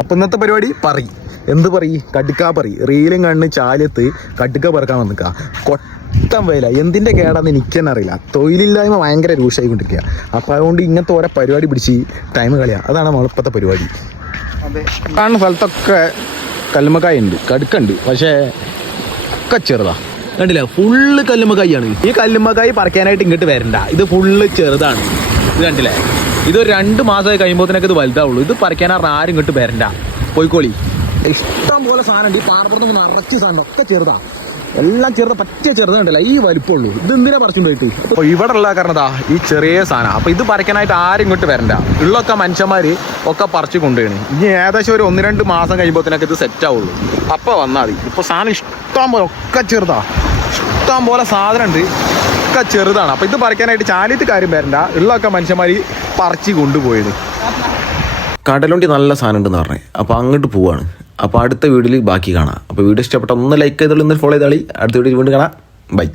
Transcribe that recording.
അപ്പം ഇന്നത്തെ പരിപാടി എന്ത് കടുക്കാ റീലും കണ്ണ് ചാലത്ത് കടുക്ക പറക്കാൻ വന്നിക്ക കൊട്ടം വേല എന്തിൻ്റെ കേടാന്ന് എനിക്കെന്നെ അറിയില്ല. തൊഴിലില്ലായ്മ ഭയങ്കര രൂക്ഷമായിക്കൊണ്ടിരിക്കുക. അപ്പം അതുകൊണ്ട് ഇങ്ങനത്തെ ഓരോ പരിപാടി പിടിച്ച് ടൈം കളയാം. അതാണ് നമ്മളിപ്പോഴത്തെ പരിപാടി. കാണുന്ന സ്ഥലത്തൊക്കെ കല്ലുമ്മക്കായ ഉണ്ട്, കടുക്കുണ്ട്, പക്ഷേ ഒക്കെ ചെറുതാ. കണ്ടില്ല, ഫുള്ള് കല്ലുമ്മക്കായാണ്. ഈ കല്ലുമ്മക്കായ് പറിക്കാനായിട്ട് ഇങ്ങോട്ട് വരണ്ട, ഇത് ഫുള്ള് ചെറുതാണ്. ഇത് കണ്ടില്ലേ, ഇതൊരു 2 മാസമായി കഴിയുമ്പോഴത്തേനൊക്കെ ഇത് വലുതാവുള്ളൂ. ഇത് പറിക്കാനാണ് ആരും ഇങ്ങോട്ട് വരണ്ട, പോയിക്കോളി. ഇഷ്ടം പോലെ സാധനമുണ്ട് ഈ പാറപ്പുറത്ത്, നിറച്ച് സാധനം ഒക്കെ ചെറുതാ, എല്ലാം ചെറുതാ, പറ്റിയ ചെറുതുണ്ടല്ല ഈ വലിപ്പമുള്ളൂ. ഇത് എന്തിനാ പറിച്ചും പോയിട്ട്. അപ്പോൾ ഇവിടെ ഉള്ള കാരണതാ ഈ ചെറിയ സാധനം. അപ്പോൾ ഇത് പറിക്കാനായിട്ട് ആരും ഇങ്ങോട്ട് വരണ്ട, ഉള്ളൊക്കെ മനുഷ്യന്മാർ ഒക്കെ പറിച്ച് കൊണ്ടുപോയി. ഇനി ഏകദേശം ഒരു 1-2 മാസം കഴിയുമ്പോഴത്തേനൊക്കെ ഇത് സെറ്റ് ആവുള്ളൂ. അപ്പോൾ വന്നാൽ മതി. ഇപ്പോൾ സാധനം ഇഷ്ടം പോലെ ഒക്കെ ചെറുതാ, ഇഷ്ടം പോലെ സാധനം ഉണ്ട്, ഒക്കെ ചെറുതാണ്. അപ്പോൾ ഇത് പറിക്കാനായിട്ട് ചാലിയിട്ട് കാര്യം വരണ്ട, ഉള്ളൊക്കെ മനുഷ്യന്മാർ പറിച്ച് കൊണ്ടുപോയത്. കടലുണ്ടി നല്ല സാധനം ഉണ്ടെന്ന് പറഞ്ഞേ. അപ്പോൾ അങ്ങോട്ട് പോവാണ്. അപ്പോൾ അടുത്ത വീഡിയോയിൽ ബാക്കി കാണാം. അപ്പോൾ വീഡിയോ ഇഷ്ടപ്പെട്ട ഒന്ന് ലൈക്ക് ചെയ്തോളൂ, ഇന്ന് ഫോളോ ചെയ്താളി. അടുത്ത വീഡിയോയിൽ വീണ്ടും കാണാം. ബൈ.